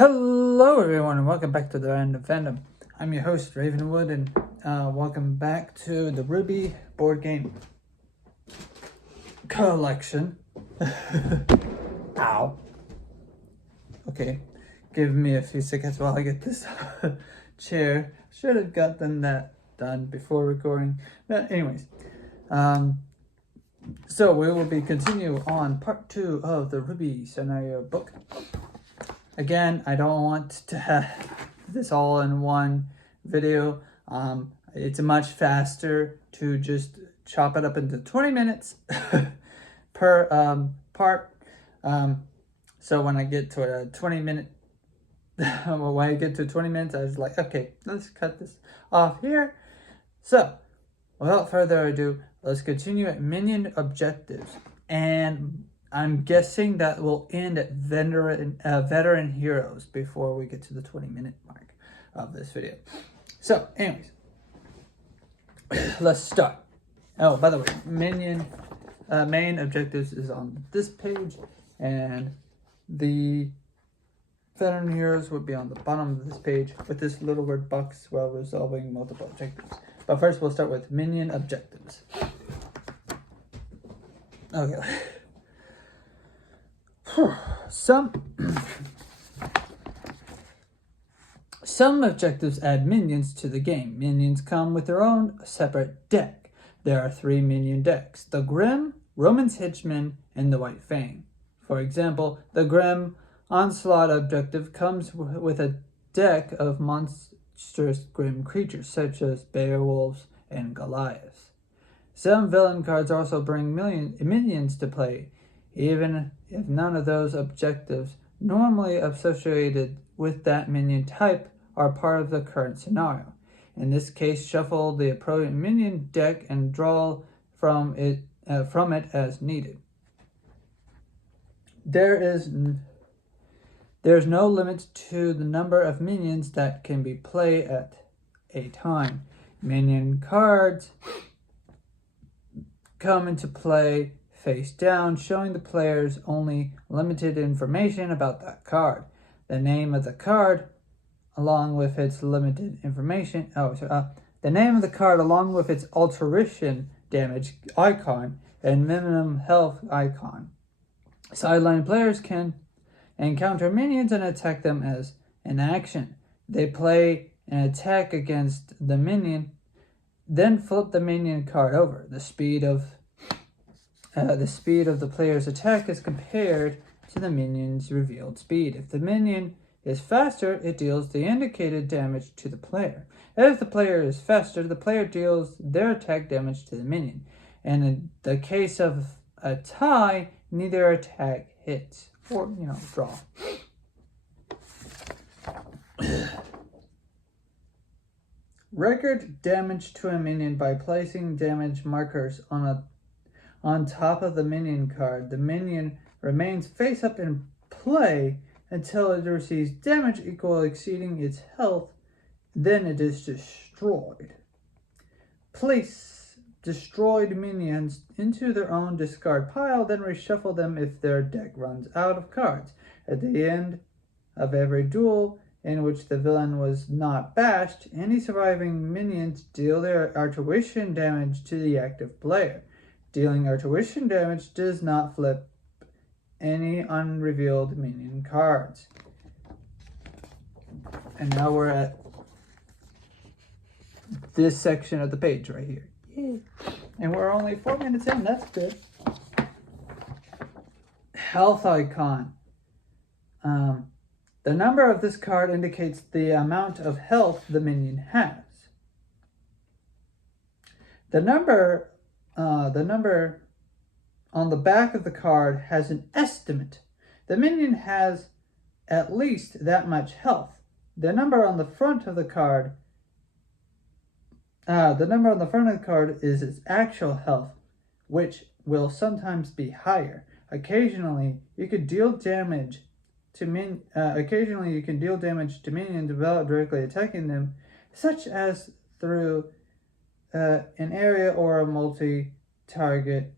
Hello everyone and welcome back to the Random Fandom. I'm your host Ravenwood and welcome back to the RWBY board game collection. Ow. Okay, give me a few seconds while I get this chair. Should have gotten that done before recording. But anyways, so we will be continue on part 2 of the RWBY scenario book. Again, I don't want to have this all in one video. It's much faster to just chop it up into 20 minutes per part. So when I get to a 20 minute, when I get to 20 minutes, I was like, okay, let's cut this off here. So without further ado, let's continue at minion objectives. And I'm guessing that will end at veteran heroes before we get to the 20-minute mark of this video. So, anyways, let's start. Oh, by the way, minion main objectives is on this page, and the veteran heroes would be on the bottom of this page with this little word box while resolving multiple objectives. But first, we'll start with minion objectives. Okay. Some objectives add minions to the game. Minions come with their own separate deck. There are 3 minion decks: the Grim, Roman's Henchman, and the White Fang. For example, the Grim Onslaught objective comes with a deck of monstrous grim creatures such as Beowulfs and Goliaths. Some villain cards also bring minions to play, even if none of those objectives normally associated with that minion type are part of the current scenario. In this case, shuffle the appropriate minion deck and draw from it as needed. There's no limit to the number of minions that can be played at a time. Minion cards come into play face down, showing the players only limited information about that card. The name of the card, along with its limited information, the name of the card along with its alteration damage icon and minimum health icon. Sideline players can encounter minions and attack them as an action. They play an attack against the minion, then flip the minion card over. The speed of the player's attack is compared to the minion's revealed speed. If the minion is faster, it deals the indicated damage to the player. If the player is faster, the player deals their attack damage to the minion. And in the case of a tie, neither attack hits or, draw. Record damage to a minion by placing damage markers on top of the minion card. The minion remains face up in play until it receives damage equal or exceeding its health, then it is destroyed. Place destroyed minions into their own discard pile, then reshuffle them if their deck runs out of cards. At the end of every duel in which the villain was not bashed, any surviving minions deal their artuition damage to the active player. Dealing artuition damage does not flip any unrevealed minion cards. And now we're at this section of the page right here. Yay. And we're only 4 minutes in, that's good. Health icon. The number of this card indicates the amount of health the minion has. The number on the back of the card has an estimate. The minion has at least that much health. The number on the front of the card is its actual health, which will sometimes be higher. Occasionally, you can deal damage to minions without directly attacking them, such as through an area or a multi-target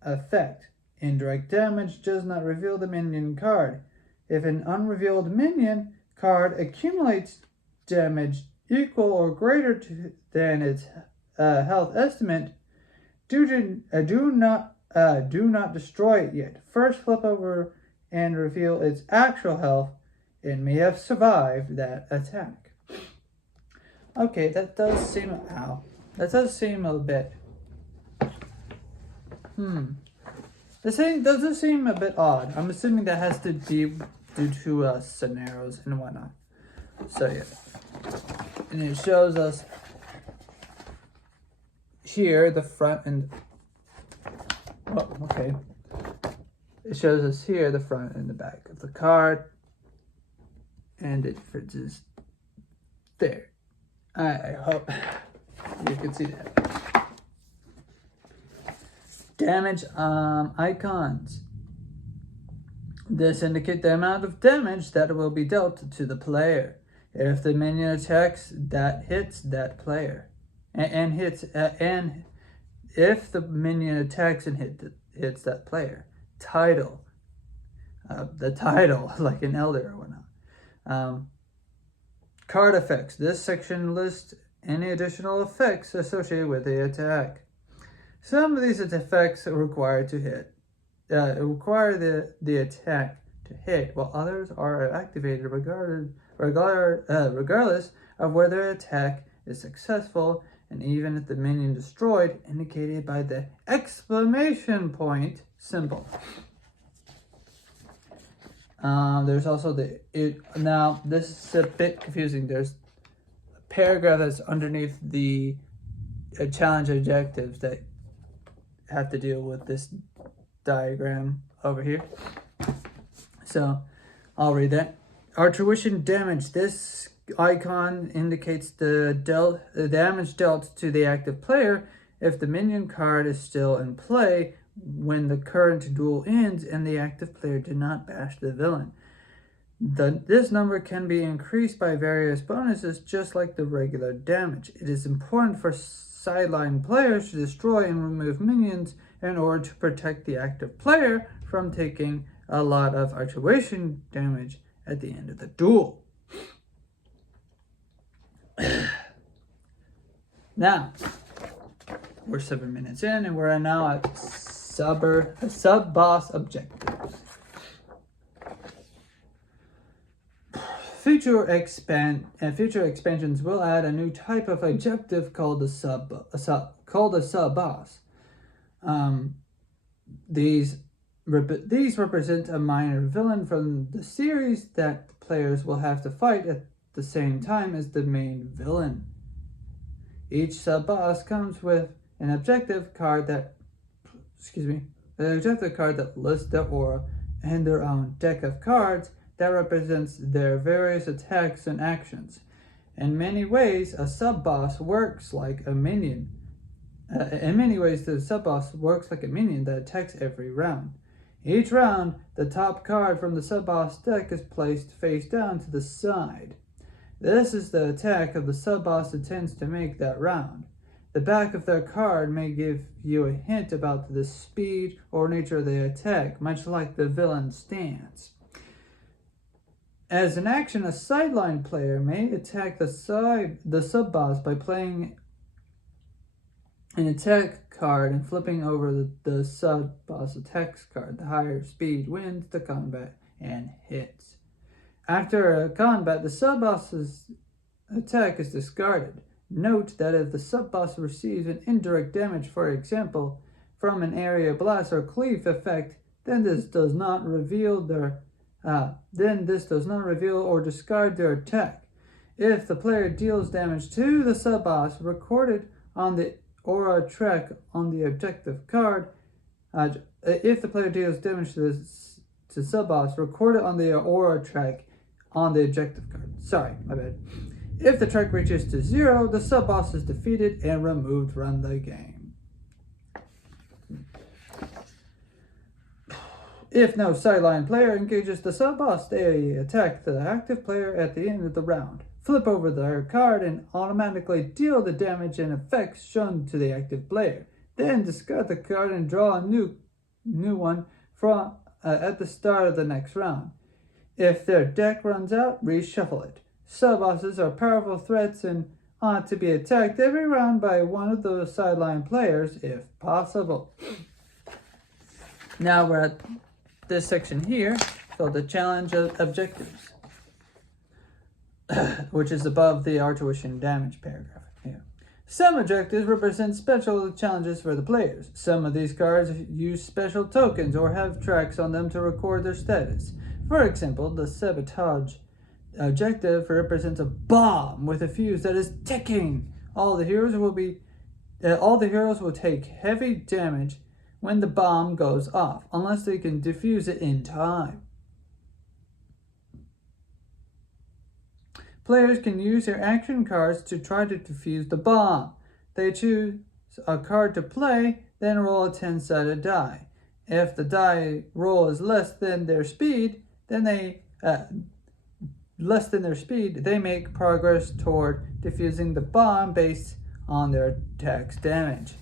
effect. Indirect damage does not reveal the minion card. If an unrevealed minion card accumulates damage equal or greater than its health estimate, do not destroy it yet. First, flip over and reveal its actual health. It may have survived that attack. Okay, that does seem a bit. Does seem a bit odd. I'm assuming that has to be due to scenarios and whatnot. So yeah, and it shows us here the front and. Oh, okay. It shows us here the front and the back of the card, and the difference is there. I hope you can see that. Damage icons. This indicates the amount of damage that will be dealt to the player. If the minion attacks, that hits that player, and if the minion attacks and hits that player. Title. The title, like an elder or whatnot. Card effects. This section lists any additional effects associated with the attack. Some of these effects require the attack to hit, while others are activated regardless of whether the attack is successful, and even if the minion destroyed, indicated by the exclamation point symbol. There's also now this is a bit confusing. There's a paragraph that's underneath the challenge objectives that have to deal with this diagram over here. So I'll read that. Our tuition damage. This icon indicates the damage dealt to the active player if the minion card is still in play when the current duel ends and the active player did not bash the villain. This number can be increased by various bonuses, just like the regular damage. It is important for sideline players to destroy and remove minions in order to protect the active player from taking a lot of articulation damage at the end of the duel. Now, we're 7 minutes in and we're now at sub-boss objectives. Future expansions will add a new type of objective called a sub-boss. These represent a minor villain from the series that the players will have to fight at the same time as the main villain. Each sub-boss comes with an objective card that lists the aura and their own deck of cards that represents their various attacks and actions. In many ways, a sub-boss works like a minion. The sub-boss works like a minion that attacks every round. Each round, the top card from the sub-boss deck is placed face down to the side. This is the attack of the sub-boss intends to make that round. The back of their card may give you a hint about the speed or nature of the attack, much like the villain's stance. As an action, a sideline player may attack the sub-boss by playing an attack card and flipping over the sub-boss attacks card. The higher speed wins the combat and hits. After a combat, the sub-boss's attack is discarded. Note that if the sub-boss receives an indirect damage, for example, from an area blast or cleave effect, then this does not reveal or discard their attack. If the player deals damage to the sub-boss recorded on the aura track on the objective card, if the player deals damage to sub-boss recorded on the aura track on the objective card. Sorry, my bad. If the track reaches to 0, the sub-boss is defeated and removed from the game. If no sideline player engages the sub-boss, they attack the active player at the end of the round. Flip over their card and automatically deal the damage and effects shown to the active player. Then discard the card and draw a new one from at the start of the next round. If their deck runs out, reshuffle it. Sub-bosses are powerful threats and ought to be attacked every round by one of those sideline players if possible. Now we're at this section here called the challenge objectives, which is above the R-tuition damage paragraph here. Some objectives represent special challenges for the players. Some of these cards use special tokens or have tracks on them to record their status. For example, the sabotage objective represents a bomb with a fuse that is ticking. All the heroes will take heavy damage when the bomb goes off, unless they can defuse it in time. Players can use their action cards to try to defuse the bomb. They choose a card to play, then roll a 10-sided die. If the die roll is less than their speed, they make progress toward defusing the bomb based on their attack's damage.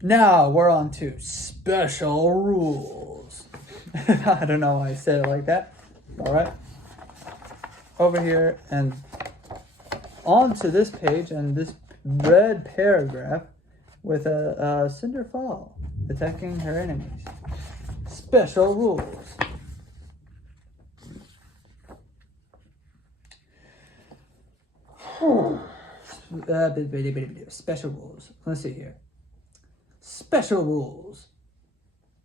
Now we're on to special rules. I don't know why I said it like that. All right. Over here and onto this page and this red paragraph with a cinder fall attacking her enemies. Special rules. Special rules. Let's see here. Special rules.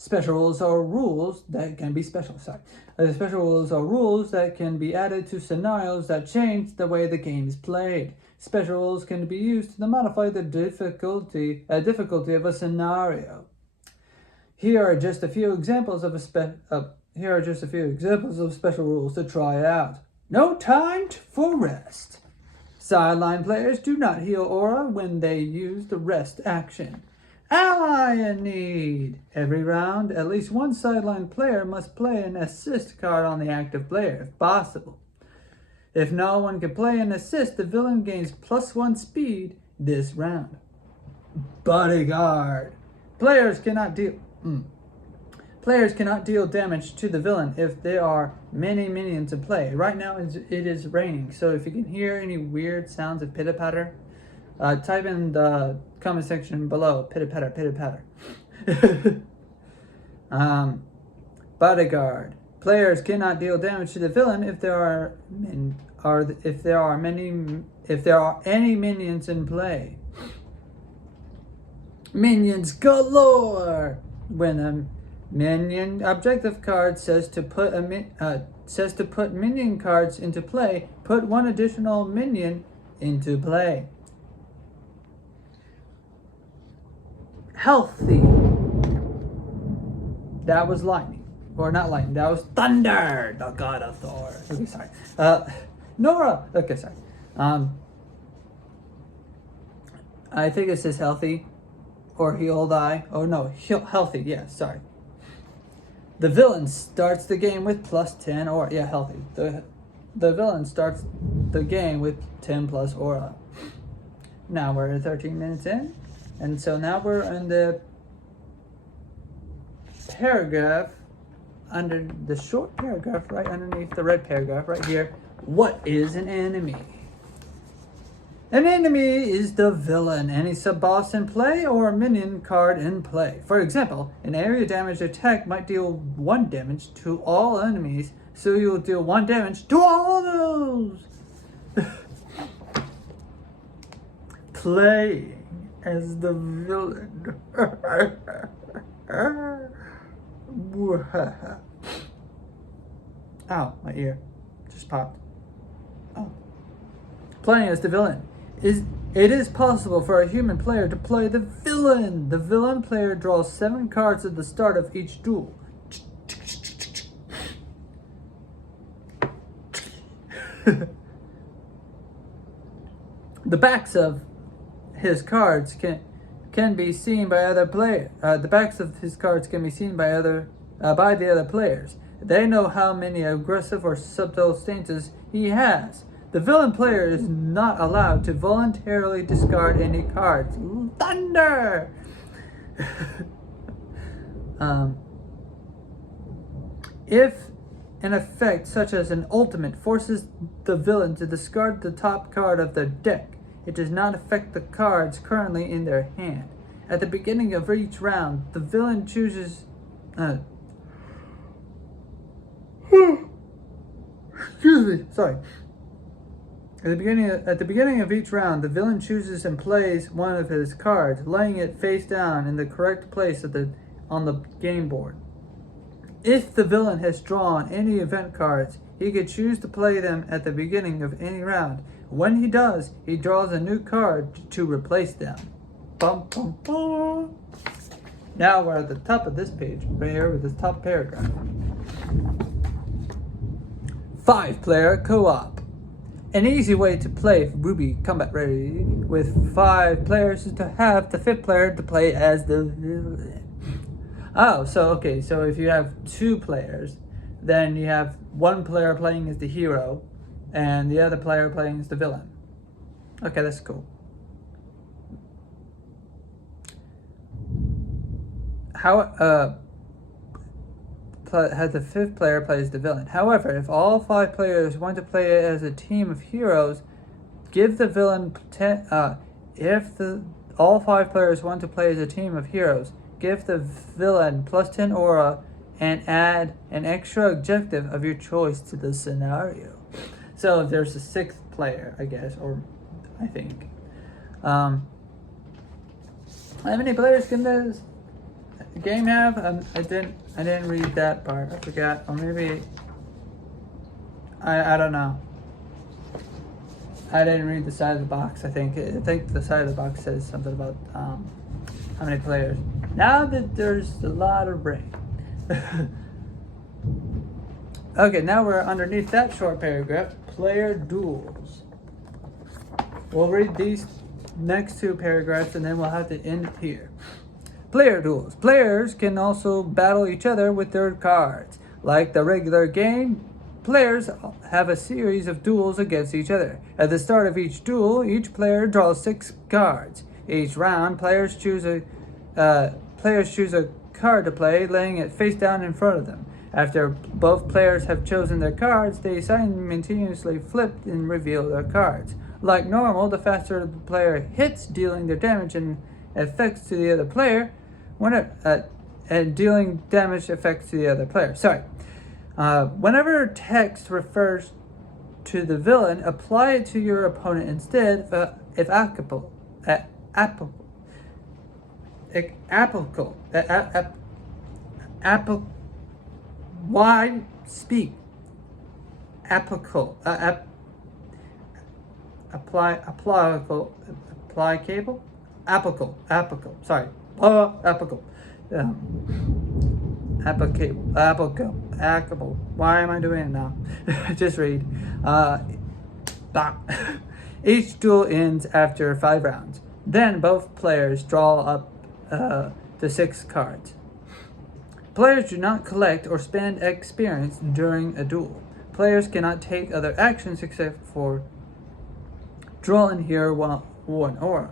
Special rules are rules that can be special. Special rules are rules that can be added to scenarios that change the way the game is played. Special rules can be used to modify the difficulty of a scenario. Here are just a few examples of special rules to try out. No time for rest. Sideline players do not heal aura when they use the rest action. Ally in need. Every round, at least one sideline player must play an assist card on the active player, if possible. If no one can play an assist, the villain gains +1 speed this round. Bodyguard. Players cannot deal damage to the villain if there are many minions in play. Right now it is raining, so if you can hear any weird sounds of pitter-patter, type in the comment section below, pitter-patter, pitter-patter. Bodyguard. Players cannot deal damage to the villain if there are any minions in play. Minions galore. When a minion objective card says to put minion cards into play, put one additional minion into play. Healthy. That was lightning. Or not lightning, that was thunder, the god of Thor. Okay, sorry. Nora. Okay, sorry. I think it says healthy. Or he'll die. Oh no, healthy, yeah, sorry. The villain starts the game with +10 aura. Yeah, healthy. The villain starts the game with 10+ aura. Now we're 13 minutes in. And so now we're in the paragraph under the short paragraph right underneath the red paragraph right here. What is an enemy? An enemy is the villain, any sub-boss in play, or a minion card in play. For example, an area damage attack might deal 1 damage to all enemies, so you'll deal 1 damage to all those! Playing as the villain. Ow, my ear just popped. Oh. Playing as the villain. It is possible for a human player to play the villain. The villain player draws 7 cards at the start of each duel. The backs of his cards can be seen by other players. The backs of his cards can be seen by the other players. They know how many aggressive or subtle stances he has. The villain player is not allowed to voluntarily discard any cards. Thunder! If an effect such as an ultimate forces the villain to discard the top card of their deck, it does not affect the cards currently in their hand. At the beginning of each round, the villain chooses... excuse me, sorry. At the beginning of each round, the villain chooses and plays one of his cards, laying it face down in the correct place on the game board. If the villain has drawn any event cards, he could choose to play them at the beginning of any round. When he does, he draws a new card to replace them. Bum, bum, bum. Now we're at the top of this page, right here with this top paragraph. 5-player co-op. An easy way to play RWBY Combat Ready with 5 players is to have the 5th player to play as the villain. Oh, so if you have 2 players, then you have 1 player playing as the hero and the other player playing as the villain. Okay, that's cool. Has the 5th player plays the villain. However, if all 5 players want to play it as a team of heroes, give the villain all 5 players want to play as a team of heroes, give the villain +10 aura and add an extra objective of your choice to the scenario. So if there's a 6th player, I guess, or I think. How many players can this game have? I didn't read that part. I forgot, or maybe I don't know. I didn't read the side of the box. I think the side of the box says something about how many players. Now that there's a lot of rain. Okay, now we're underneath that short paragraph. Player duels. We'll read these next 2 paragraphs and then we'll have to end here. Player duels. Players can also battle each other with their cards. Like the regular game, players have a series of duels against each other. At the start of each duel, each player draws 6 cards. Each round, players choose a card to play, laying it face down in front of them. After both players have chosen their cards, they simultaneously flip and reveal their cards. Like normal, the faster the player hits, dealing their damage and effects to the other player, and dealing damage effects to the other player. Whenever text refers to the villain, apply it to your opponent instead, if applicable. Why speak? Applicable. Applicable. Sorry. Applicable. Applicable. Why am I doing it now? Just read. Each duel ends after 5 rounds. Then both players draw up the 6 cards. Players do not collect or spend experience during a duel. Players cannot take other actions except for draw and hear one aura.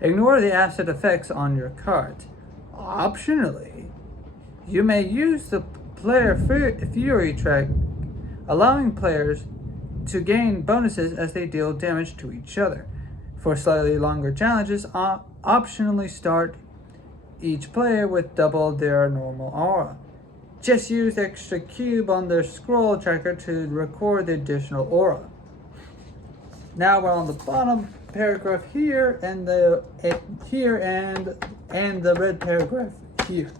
Ignore the asset effects on your cards. Optionally, you may use the player fury track, allowing players to gain bonuses as they deal damage to each other. For slightly longer challenges, optionally start each player with double their normal aura. Just use the extra cube on the scroll tracker to record the additional aura. Now we're on the bottom paragraph here and the red paragraph here.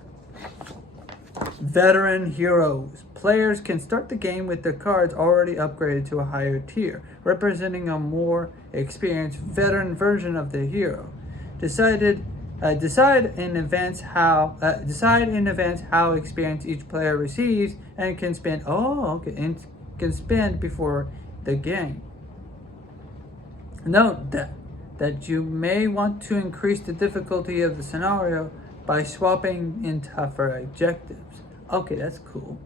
Veteran heroes. Players can start the game with their cards already upgraded to a higher tier, representing a more experienced veteran version of the hero. Decide in advance how experience each player receives and can spend before the game. Note that you may want to increase the difficulty of the scenario by swapping in tougher objectives. Okay, that's cool.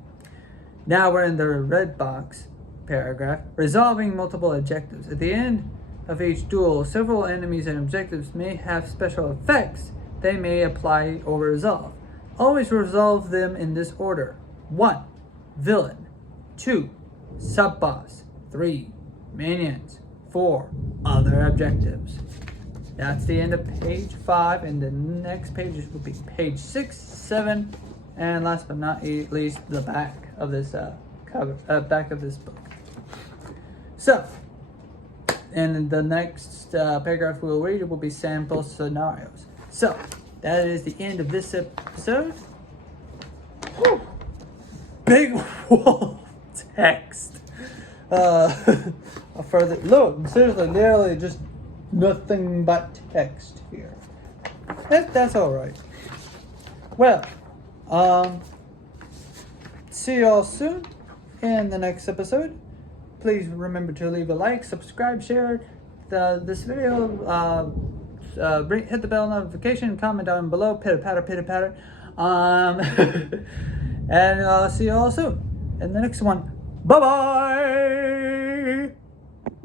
Now we're in the red box paragraph, resolving multiple objectives. At the end of each duel, several enemies and objectives may have special effects they may apply or resolve. Always resolve them in this order. 1. villain. 2, sub-boss. 3, minions. 4, other objectives. That's the end of page 5, and the next pages will be page 6, 7, and last but not least, the back of this back of this book. So, and the next paragraph we'll read will be sample scenarios. So, that is the end of this episode. Whew. Big wall text. Further look, seriously, literally just nothing but text here. That's all right. Well, see y'all soon in the next episode. Please remember to leave a like, subscribe, share this video, hit the bell notification, comment down below, pitter patter. And I'll see you all soon in the next one. Bye bye.